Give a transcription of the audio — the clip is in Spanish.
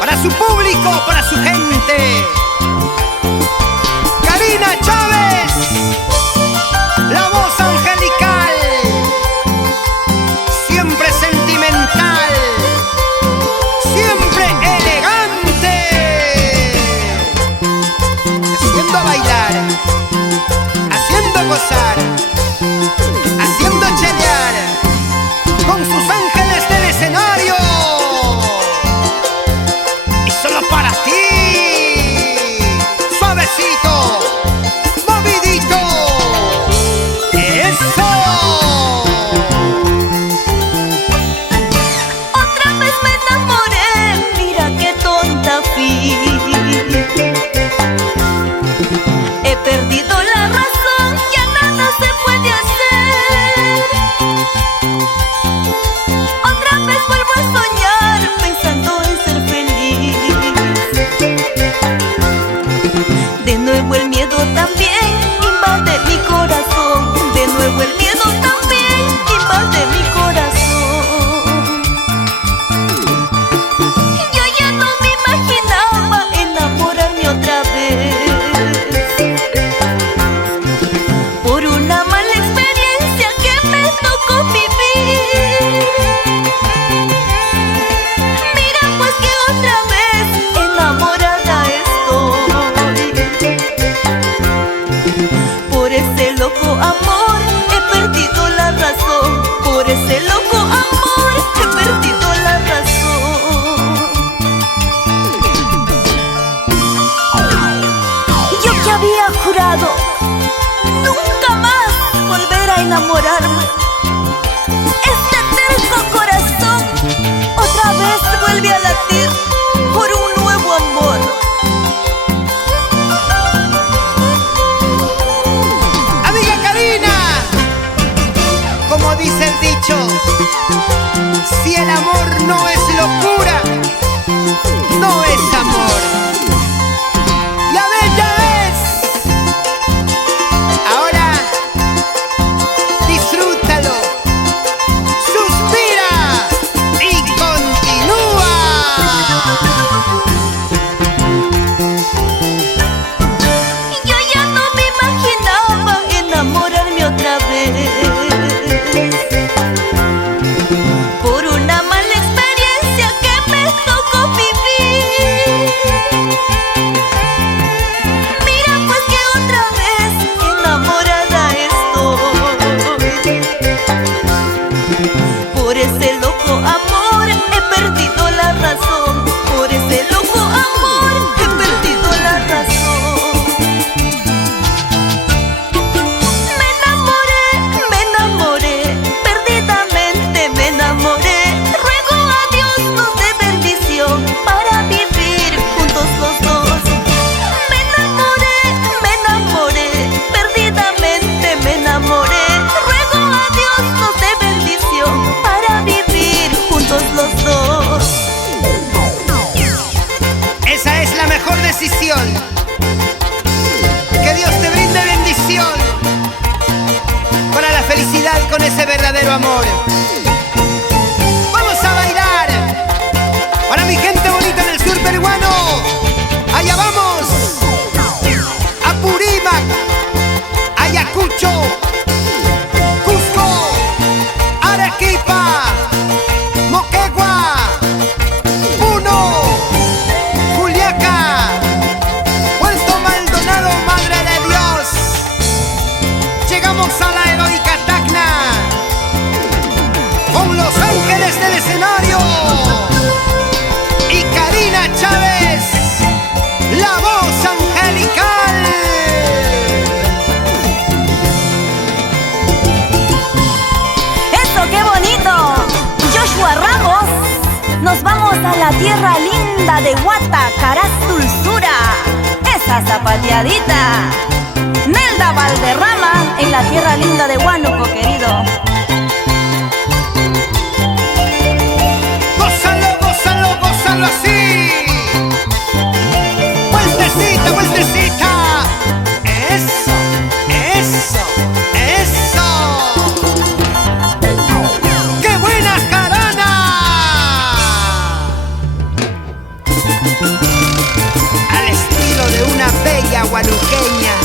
Para su público, para su gente. Karina Chávez, la voz angelical, siempre sentimental, siempre elegante, haciendo bailar, haciendo gozar, haciendo chelear con sus ángeles del escenario. Y solo para ti, suavecito, movidito, eso. Otra vez me enamoré, mira qué tonta fui. He perdido la razón, ya nada se puede hacer. Otra vez vuelvo a soñar pensando en ser feliz. De nuevo el miedo también invade mi corazón. De nuevo el miedo también invade mi corazón. Yo ya no me imaginaba enamorarme otra vez. Por una mala experiencia que me tocó vivir. Mira pues que otra vez enamorada estoy. Por ese loco amor he perdido la razón. Por ese loco amor he perdido la razón. Yo que había jurado nunca más volver a enamorarme. Este terco corazón otra vez vuelve a latir por un nuevo amor. Amiga Karina, como dice el dicho, si el amor no es locura, no es amor. Ya ves, ya ves. Ahora disfrútalo, suspira y continúa. Yo ya no me imaginaba enamorarme otra vez. Por una mala experiencia que me tocó vivir. Mira pues que otra vez enamorada estoy. Por ese loco amor he perdido la razón. Por ese loco amor he perdido la razón. Me enamoré, perdidamente me enamoré. Ruego a Dios nos dé bendición para vivir juntos los dos. Me enamoré, perdidamente me enamoré. Ruego a Dios nos dé bendición para vivir juntos los dos. Esa es la mejor decisión. Que Dios te brinde bendición para la felicidad con ese verdadero amor. Vamos a bailar para mi gente bonita en el sur peruano. Allá vamos, Apurímac, Ayacucho, Cusco, Arequipa, Moquegua, Puno, Juliaca, Puerto Maldonado, Madre de Dios. Llegamos a la heroica Tacna con los ángeles del escenario y Karina Chávez, la voz angelical. ¡Eso, qué bonito! Joshua Ramos, nos vamos a la tierra linda de Huata, Caraz, Dulzura. Esa zapateadita. Nelda Valderrama en la tierra linda de Huánuco, querido. Gózalo, gózalo, gózalo así. Vueltecita, vueltecita. Eso, eso, eso. puertorriqueña.